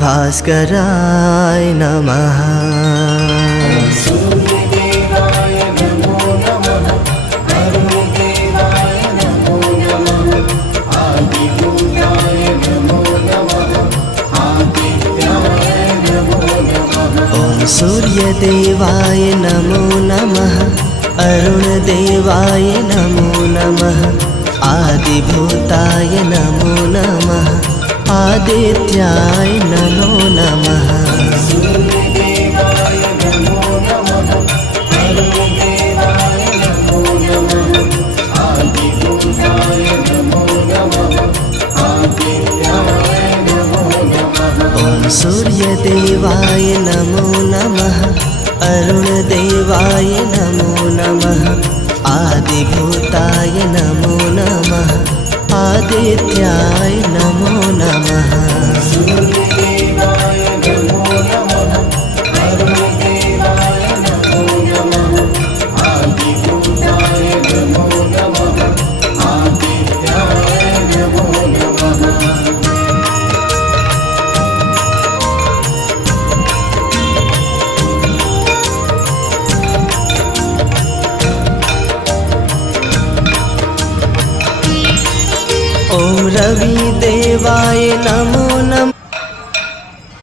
भास्कराय नमः। सूर्यदेवाय नमो नमः। अरुणदेवाय नमो नमः। आदिभूताय नमो नमः। आदित्याय नमो नमः। ॐ सूर्यदेवाय नमो नमः। अरुणदेवाय नमो नमः। आदिभूताय नमो नमः। आदित्याय नमो नमः। सूर्यदेवाय नमो नमः। अरुणदेवाय नमो नमः। आदिभूताय नमो नमः। आदित्याय नमो नमः। ॐ सूर्यदेवाय नमो नमः। अरुणदेवाय नमो नमः। आदिभूताय नमो नमः। आदित्याय नमो नमः। सूर्यदेवाय नमो नमः। अरुणदेवाय नमो नमः। आदिभूताय नमो नमः। आदित्याय नमो नमः। ॐ रविदेवाय नमो